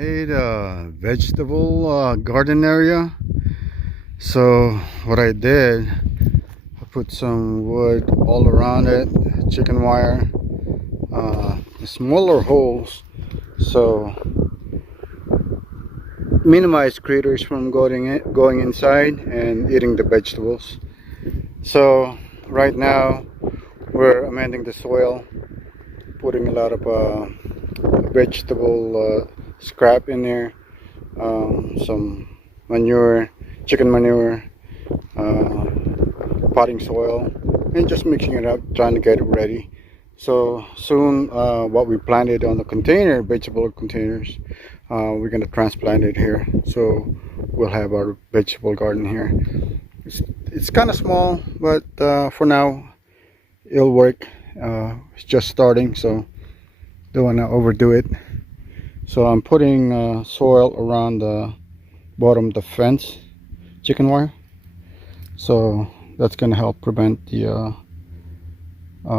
Hey, the vegetable garden area. So what I did, I put some wood all around it, chicken wire, smaller holes, so minimize critters from going inside and eating the vegetables. So right now we're amending the soil, putting a lot of vegetable scrap in there, some manure, chicken manure, potting soil, and just mixing it up, trying to get it ready. So soon what we planted on the container, vegetable containers, we're going to transplant it here, so we'll have our vegetable garden here. It's kind of small, but for now it'll work. It's just starting, so don't want to overdo it. So I'm putting soil around the bottom of the fence, chicken wire, so that's going to help prevent the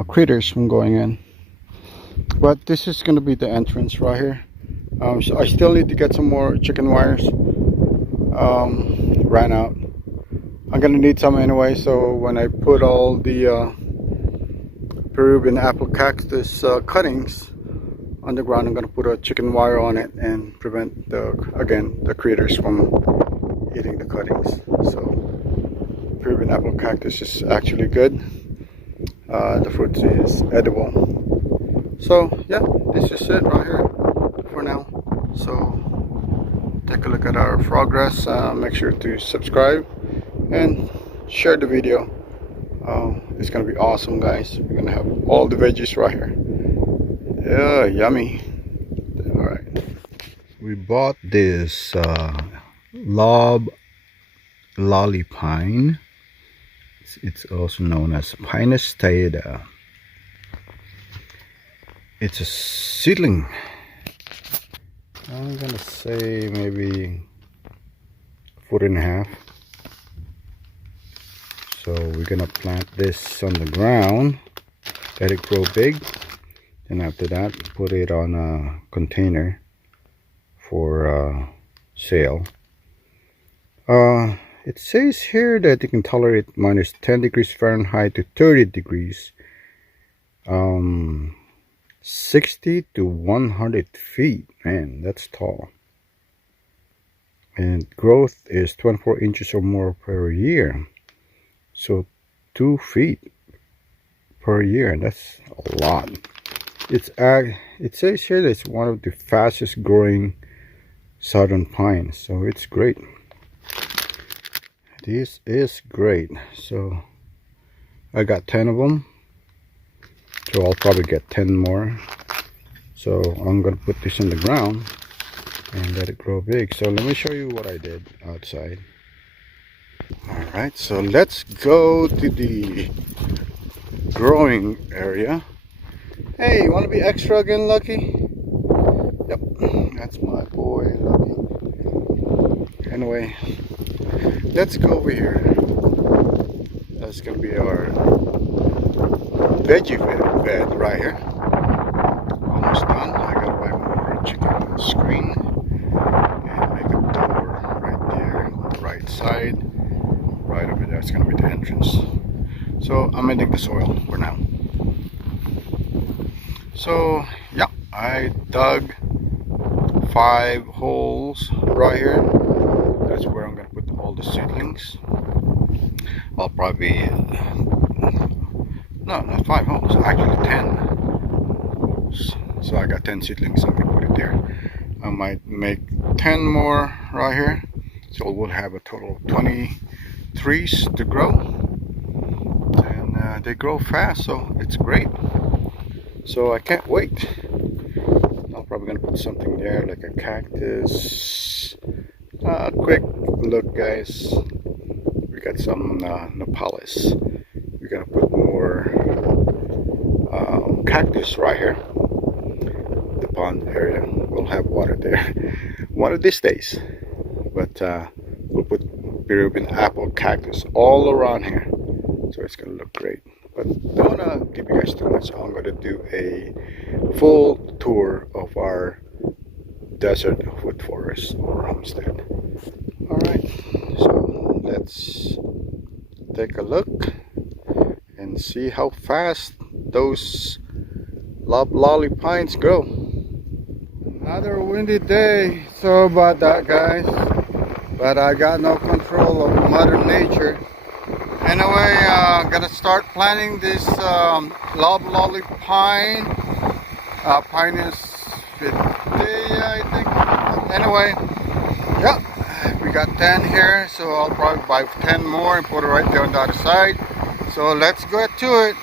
critters from going in. But this is going to be the entrance right here. So I still need to get some more chicken wires. Ran out. I'm going to need some anyway, so when I put all the Peruvian apple cactus cuttings on the ground, I'm going to put a chicken wire on it and prevent the critters from eating the cuttings. So Peruvian apple cactus is actually good. The fruit is edible. So yeah, this is it right here for now. So take a look at our progress. Make sure to subscribe and share the video. It's gonna be awesome, guys. We're gonna have all the veggies right here. Yeah, yummy. All right, we bought this Loblolly pine. It's also known as Pinus taeda. It's a seedling. I'm gonna say maybe 1.5 feet. So we're gonna plant this on the ground, let it grow big, and after that put it on a container for sale. It says here that you can tolerate minus 10 degrees Fahrenheit to 30 degrees, 60 to 100 feet. Man, that's tall. And growth is 24 inches or more per year. So 2 feet per year, that's a lot. It says here that it's one of the fastest growing southern pines, so it's great. This is great. So I got 10 of them, so I'll probably get 10 more. So I'm gonna put this in the ground and let it grow big. So let me show you what I did outside. Alright, so let's go to the growing area. Hey, you want to be extra again, Lucky? Yep, that's my boy, Lucky. Anyway, let's go over here. That's going to be our veggie bed right here. Almost done. I got to buy more chicken screen and make a door right there on the right side. Right over there, it's going to be the entrance. So I'm ending the soil for now. So yeah, I dug 5 holes right here. That's where I'm going to put all the seedlings. I'll probably no, not 5 holes, actually 10 holes. So I got 10 seedlings. I'm going to put it there. I might make 10 more right here, so we'll have a total of 20 trees to grow, and they grow fast, so it's great. So I can't wait. I'm probably gonna put something there like a cactus. Quick look, guys, we got some nopales. We're gonna put more cactus right here. The pond area, we'll have water there one of these days, but we'll put Peruvian apple cactus all around here, so it's gonna look great. But don't wanna give you guys too much. I'm gonna do a full tour of our desert wood forest or homestead. Alright, so let's take a look and see how fast those loblolly pines grow. Another windy day, sorry about that guys, but I got no control of Mother Nature. Anyway, I'm gonna start planting this loblolly pine, Pinus I think. Anyway, yeah, we got 10 here, so I'll probably buy 10 more and put it right there on the other side. So let's get to it.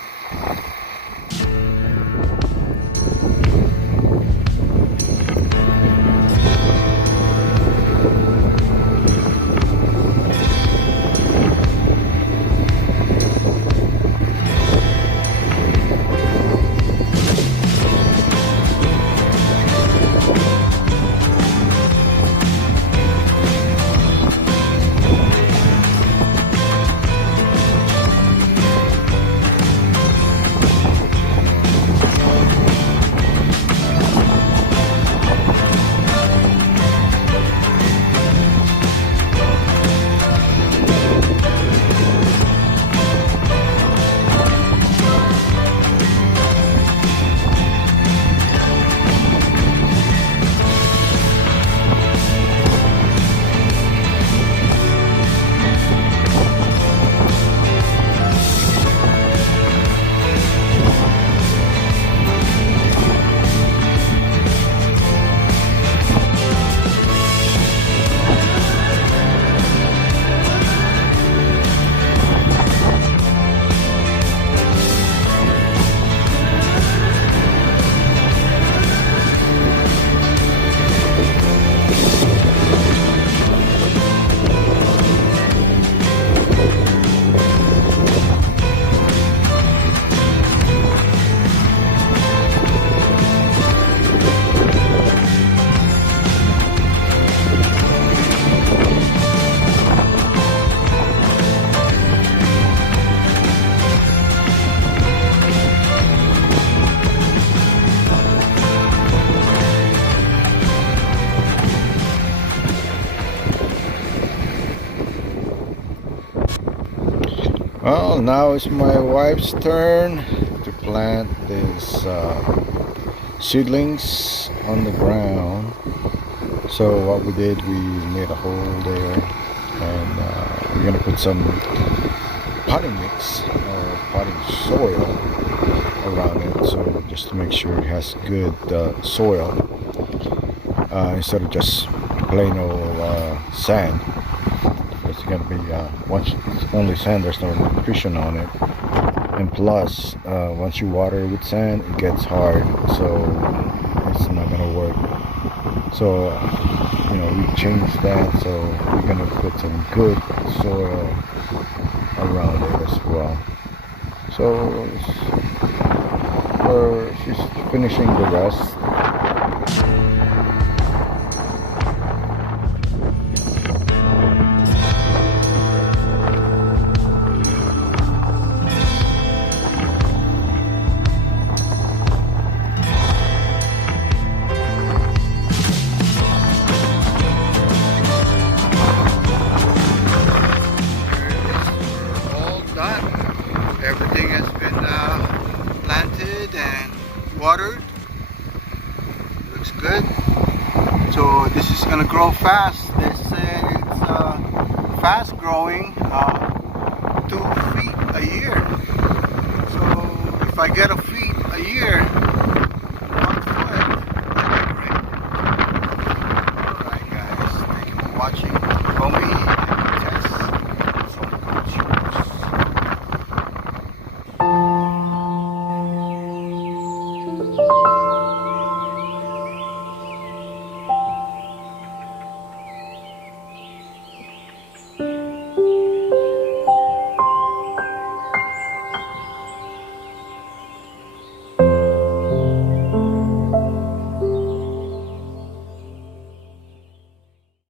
Well, now it's my wife's turn to plant these seedlings on the ground. So what we did, we made a hole there, and we're gonna put some potting mix or potting soil around it, so just to make sure it has good soil instead of just plain old sand. It's going to be once it's only sand, there's no nutrition on it, and plus once you water with sand it gets hard, so it's not going to work. So we changed that, so we're going to put some good soil around it as well. So she's finishing the rest. Everything has been planted and watered. Looks good. So this is gonna grow fast. They say it's fast growing, 2 feet a year. So if I get a feet a year,